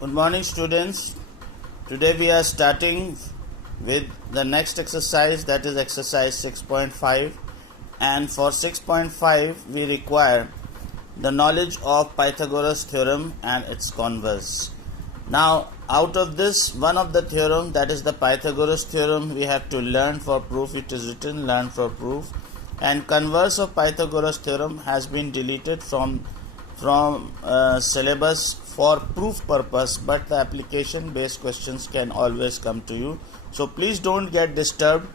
Good morning, students. Today we are starting with the next exercise, that is exercise 6.5, and for 6.5 we require the knowledge of Pythagoras theorem and its converse. Now out of this, one of the theorem, that is the Pythagoras theorem, we have to learn for proof. It is written learn for proof, and converse of Pythagoras theorem has been deleted from syllabus for proof purpose, but the application based questions can always come to you. So please don't get disturbed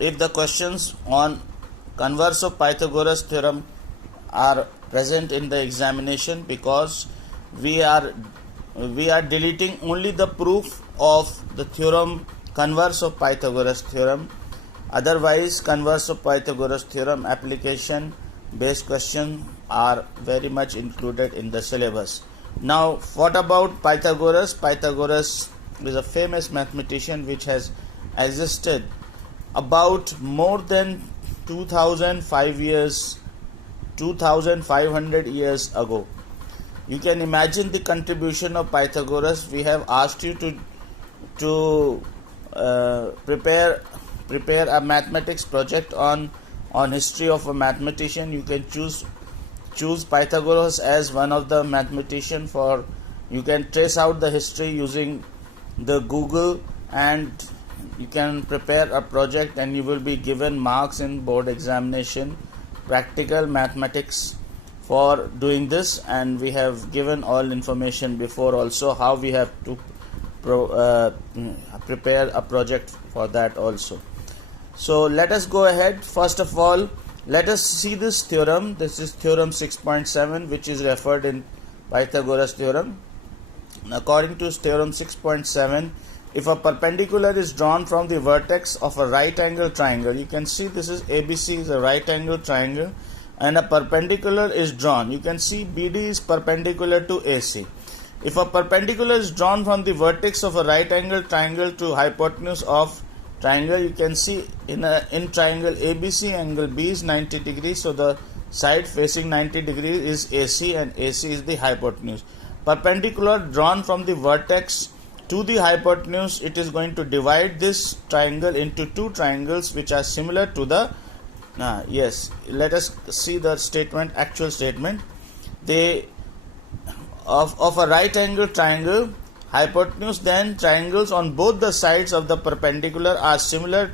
if the questions on converse of Pythagoras theorem are present in the examination, because we are deleting only the proof of the theorem converse of Pythagoras theorem. Otherwise, converse of Pythagoras theorem application based questions are very much included in the syllabus. Now, what about Pythagoras? Pythagoras is a famous mathematician which has existed about more than 2500 years ago. You can imagine the contribution of Pythagoras. We have asked you to prepare a mathematics project on history of a mathematician. You can choose Pythagoras as one of the mathematician. For you can trace out the history using the Google, and you can prepare a project and you will be given marks in board examination, practical mathematics for doing this. And we have given all information before also how we have to prepare a project for that also. So let us go ahead. First of all, let us see this theorem. This is theorem 6.7, which is referred in Pythagoras theorem. According to theorem 6.7, if a perpendicular is drawn from the vertex of a right angle triangle, you can see this is ABC is a right angle triangle, and a perpendicular is drawn. You can see BD is perpendicular to AC. If a perpendicular is drawn from the vertex of a right angle triangle to hypotenuse of triangle, you can see in triangle ABC, angle B is 90 degrees, so the side facing 90 degrees is AC, and AC is the hypotenuse. Perpendicular drawn from the vertex to the hypotenuse, it is going to divide this triangle into two triangles which are similar to the let us see the statement, actual statement. They of a right angle triangle, hypotenuse, then triangles on both the sides of the perpendicular are similar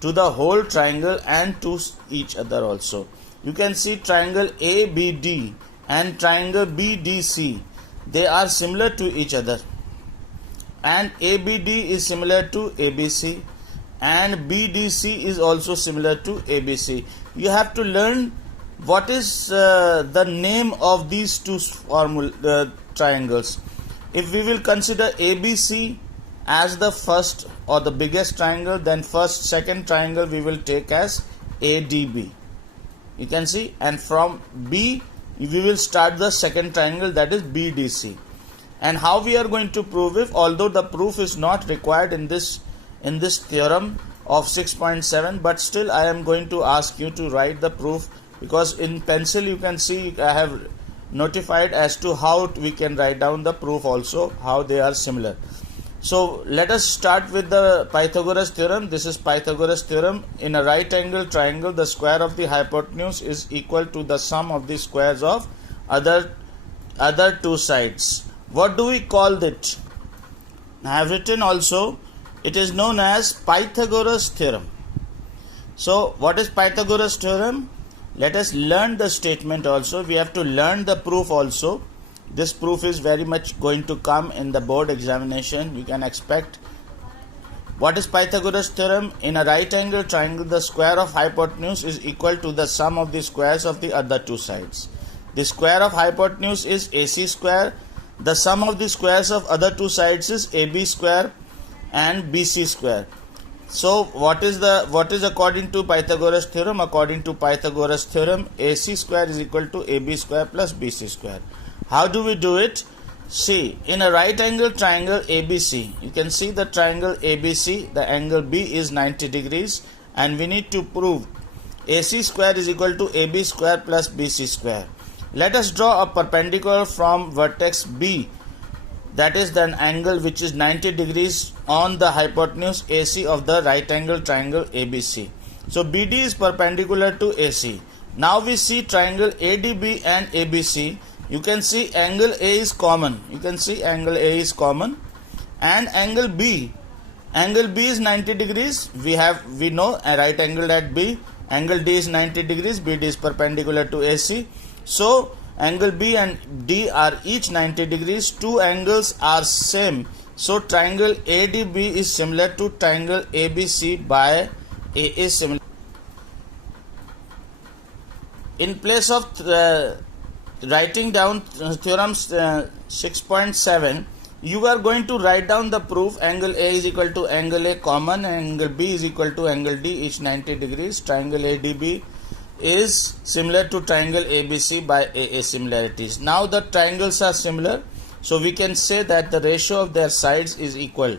to the whole triangle and to each other also. You can see triangle ABD and triangle BDC, they are similar to each other, and ABD is similar to ABC, and BDC is also similar to ABC. You have to learn what is the name of these two triangles. If we will consider ABC as the first or the biggest triangle, then second triangle we will take as ADB. You can see, and from B we will start the second triangle, that is BDC. And how we are going to prove it, although the proof is not required in this theorem of 6.7, but still I am going to ask you to write the proof, because in pencil you can see I have notified as to how we can write down the proof also, how they are similar. So let us start with the Pythagoras theorem. This is Pythagoras theorem. In a right angle triangle, the square of the hypotenuse is equal to the sum of the squares of other two sides. What do we call it? I have written also, it is known as Pythagoras theorem. So what is Pythagoras theorem? Let us learn the statement also. We have to learn the proof also. This proof is very much going to come in the board examination. You can expect. What is Pythagoras theorem? In a right angle triangle, the square of hypotenuse is equal to the sum of the squares of the other two sides. The square of hypotenuse is AC square. The sum of the squares of other two sides is AB square and BC square. So what is according to Pythagoras theorem? According to Pythagoras theorem, AC square is equal to AB square plus BC square. How do we do it? See, in a right angle triangle ABC, you can see the triangle ABC, the angle B is 90 degrees, and we need to prove AC square is equal to AB square plus BC square. Let us draw a perpendicular from vertex B that is the angle which is 90 degrees on the hypotenuse AC of the right angle triangle ABC. So BD is perpendicular to AC. Now we see triangle ADB and ABC. You can see angle A is common. You can see angle A is common, and angle B. Angle B is 90 degrees. We know a right angle at B. Angle D is 90 degrees. BD is perpendicular to AC. So angle B and D are each 90 degrees. Two angles are same. So triangle ADB is similar to triangle ABC by AA similar. In place of writing down theorem 6.7, you are going to write down the proof. Angle A is equal to angle A common, and angle B is equal to angle D, each 90 degrees. Triangle ADB is similar to triangle ABC by AA similarities. Now the triangles are similar, so we can say that the ratio of their sides is equal.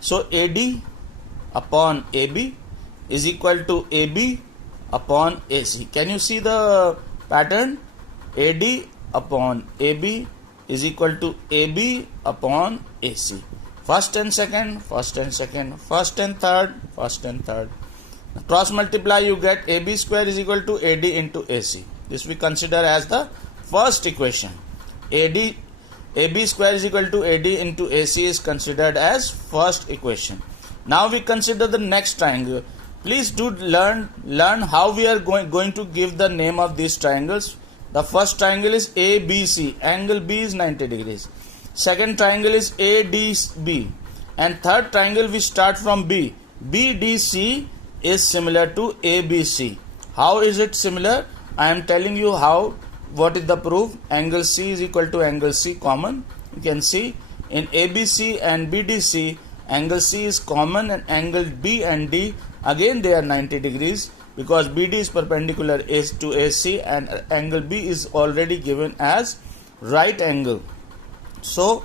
So AD upon AB is equal to AB upon AC. Can you see the pattern? AD upon AB is equal to AB upon AC. First and second, first and second, first and third, first and third. Cross multiply, you get AB square is equal to AD into AC. This we consider as the first equation. AB square is equal to AD into AC is considered as first equation. Now we consider the next triangle. Please do learn how we are going to give the name of these triangles. The first triangle is ABC. Angle B is 90 degrees. Second triangle is ADB. And third triangle we start from B. BDC is similar to ABC. How is it similar? I am telling you how. What is the proof? Angle C is equal to angle C common. You can see in ABC and BDC, angle C is common, and angle B and D, again they are 90 degrees, because BD is perpendicular to AC and angle B is already given as right angle. So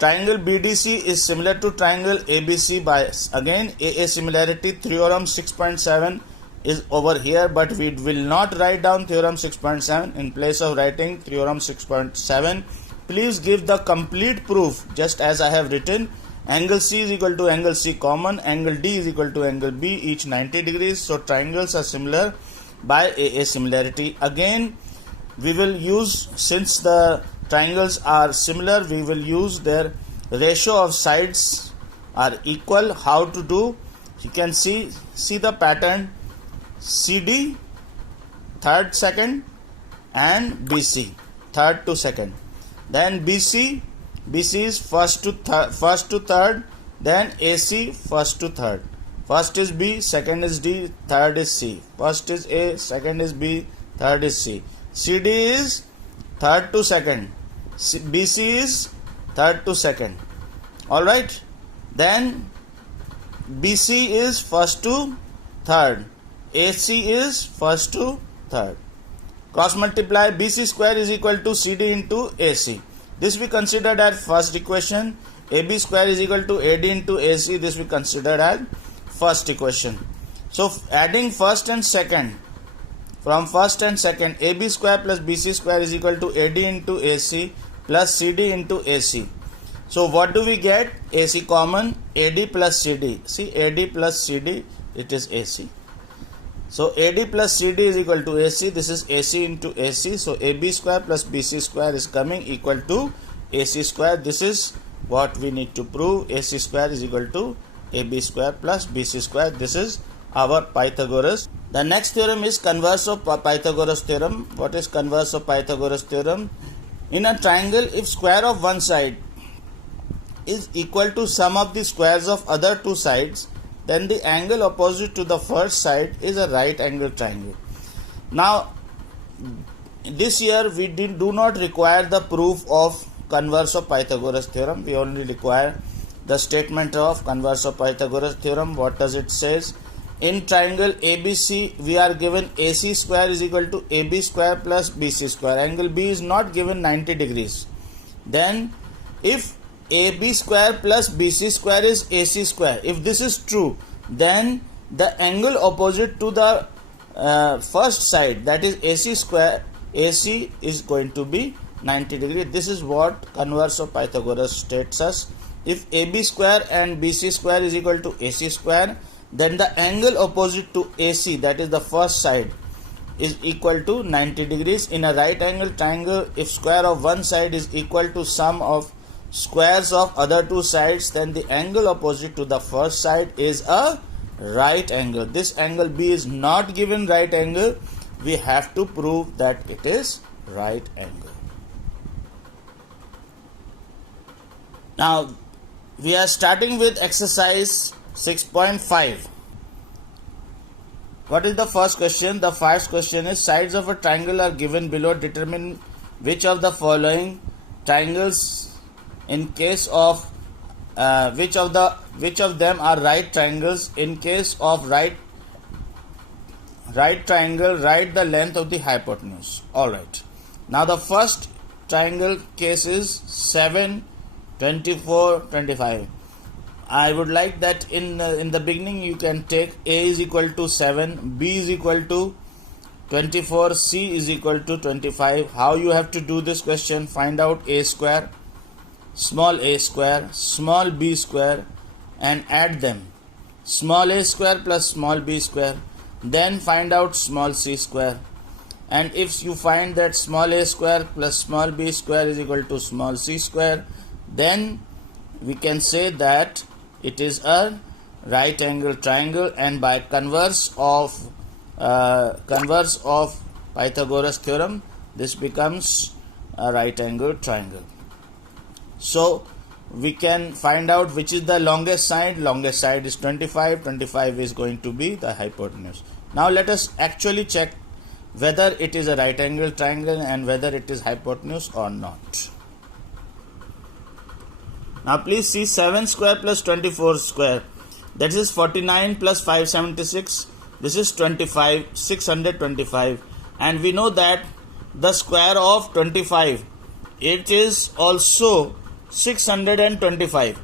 triangle BDC is similar to triangle ABC by, again, AA similarity. Theorem 6.7 is over here, but we will not write down theorem 6.7. In place of writing theorem 6.7, please give the complete proof just as I have written. Angle C is equal to angle C common, angle D is equal to angle B, each 90 degrees. So triangles are similar by AA similarity. Again, we will use, since the triangles are similar, we will use their ratio of sides are equal. How to do? You can see the pattern. CD third second and BC third to second. Then BC is first to third, then AC first to third. First is B, second is D, third is C. First is A, second is B, third is C. CD is third to second. BC is third to second. Alright. Then BC is first to third. AC is first to third. Cross multiply, BC square is equal to CD into AC. This we considered as first equation. AB square is equal to AD into AC. This we considered as first equation. So adding first and second, from first and second, AB square plus BC square is equal to AD into AC plus CD into AC. So what do we get? AC common, AD plus CD. See, AD plus CD, it is AC. So AD plus CD is equal to AC. This is AC into AC. So AB square plus BC square is coming equal to AC square. This is what we need to prove. AC square is equal to AB square plus BC square. This is our Pythagoras. The next theorem is converse of Pythagoras theorem. What is converse of Pythagoras theorem? In a triangle, if square of one side is equal to sum of the squares of other two sides, then the angle opposite to the first side is a right angle triangle. Now, this year we do not require the proof of converse of Pythagoras theorem. We only require the statement of converse of Pythagoras theorem. What does it says? In triangle ABC, we are given AC square is equal to AB square plus BC square. Angle B is not given 90 degrees. Then, if AB square plus BC square is AC square, if this is true, then the angle opposite to the first side, that is AC square, AC is going to be 90 degree. This is what converse of Pythagoras states us. If AB square and BC square is equal to AC square, then the angle opposite to AC, that is the first side, is equal to 90 degrees. In a right angle triangle, if square of one side is equal to sum of squares of other two sides, then the angle opposite to the first side is a right angle. This angle B is not given right angle. We have to prove that it is right angle. Now we are starting with exercise 6.5. What is the first question? The first question is, sides of a triangle are given below. Determine which of the following triangles in case of which of them are right triangles. In case of right triangle, write the length of the hypotenuse. Alright. Now the first triangle case is 7, 24, 25. I would like that in the beginning you can take A is equal to 7, B is equal to 24, C is equal to 25. How you have to do this question? Find out A square, small b square, and add them. Small a square plus small b square. Then find out small c square. And if you find that small a square plus small b square is equal to small c square, then we can say that it is a right angle triangle, and by converse of Pythagoras theorem, this becomes a right angle triangle. So we can find out which is the longest side. Longest side is 25. 25 is going to be the hypotenuse. Now let us actually check whether it is a right angle triangle and whether it is hypotenuse or not. Now please see, 7 square plus 24 square, that is 49 plus 576, this is 25, 625, and we know that the square of 25, it is also 625.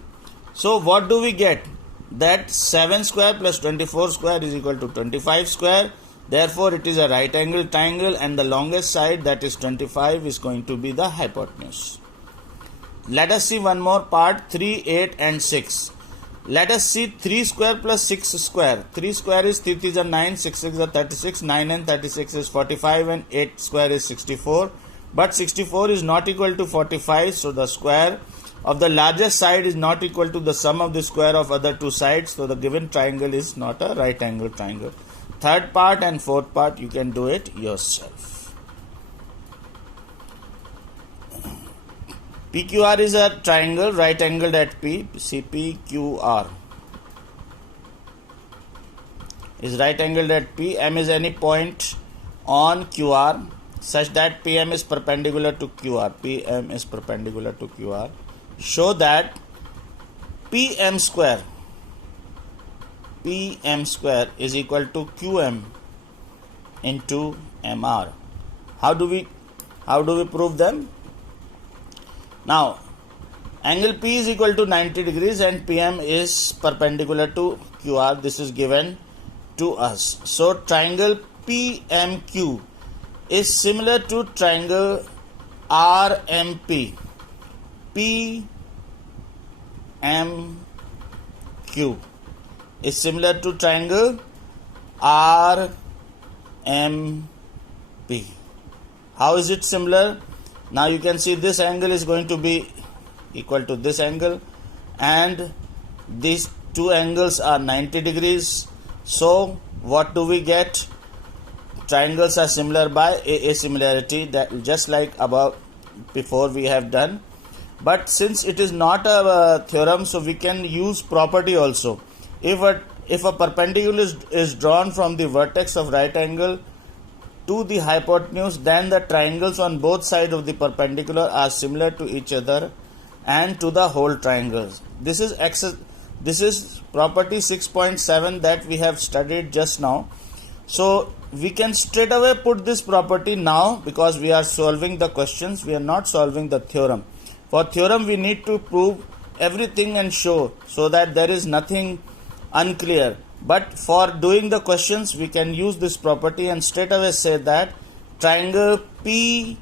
So what do we get? That 7 square plus 24 square is equal to 25 square. Therefore it is a right angle triangle, and the longest side, that is 25, is going to be the hypotenuse. Let us see one more part, 3, 8 and 6. Let us see 3 square plus 6 square. 3 square is 3 is 9, 6 is 36, 9 and 36 is 45, and 8 square is 64. But 64 is not equal to 45, so the square of the largest side is not equal to the sum of the square of other two sides, so the given triangle is not a right angle triangle. Third part and fourth part you can do it yourself. PQR is a triangle right angled at P. CPQR is right angled at P. M is any point on QR such that PM is perpendicular to QR. PM is perpendicular to QR. Show that PM square is equal to QM into MR. How do we prove them? Now, angle P is equal to 90 degrees and PM is perpendicular to QR. This is given to us. So, triangle PMQ is similar to triangle RMP. PMQ is similar to triangle RMP. How is it similar? Now you can see this angle is going to be equal to this angle, and these two angles are 90 degrees. So what do we get? Triangles are similar by a similarity, that just like above before we have done. But since it is not a theorem, so we can use property also. If a perpendicular is drawn from the vertex of right angle to the hypotenuse, then the triangles on both sides of the perpendicular are similar to each other and to the whole triangle. This is property 6.7 that we have studied just now. So we can straight away put this property now, because we are solving the questions, we are not solving the theorem. For theorem we need to prove everything and show, so that there is nothing unclear. But for doing the questions we can use this property and straight away say that triangle PMQ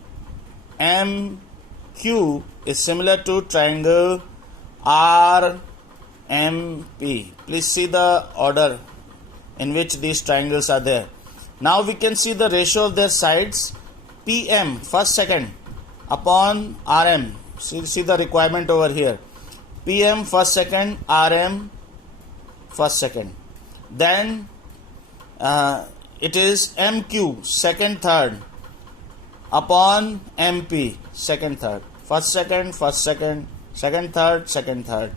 Q is similar to triangle RMP. Please see the order in which these triangles are there. Now we can see the ratio of their sides. PM first second upon RM. See the requirement over here. PM first second, RM first second. Then it is MQ second third upon MP second third. First second, second third.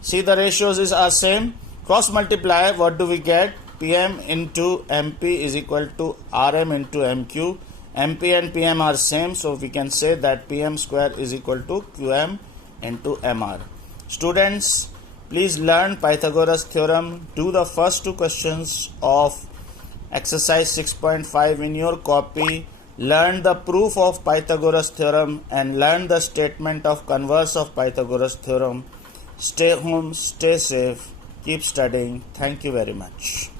See the ratios are same. Cross multiply, what do we get? PM into MP is equal to RM into MQ. MP and PM are same, so we can say that PM square is equal to QM into MR. Students, please learn Pythagoras theorem. Do the first two questions of exercise 6.5 in your copy. Learn the proof of Pythagoras theorem and learn the statement of converse of Pythagoras theorem. Stay home, stay safe, keep studying. Thank you very much.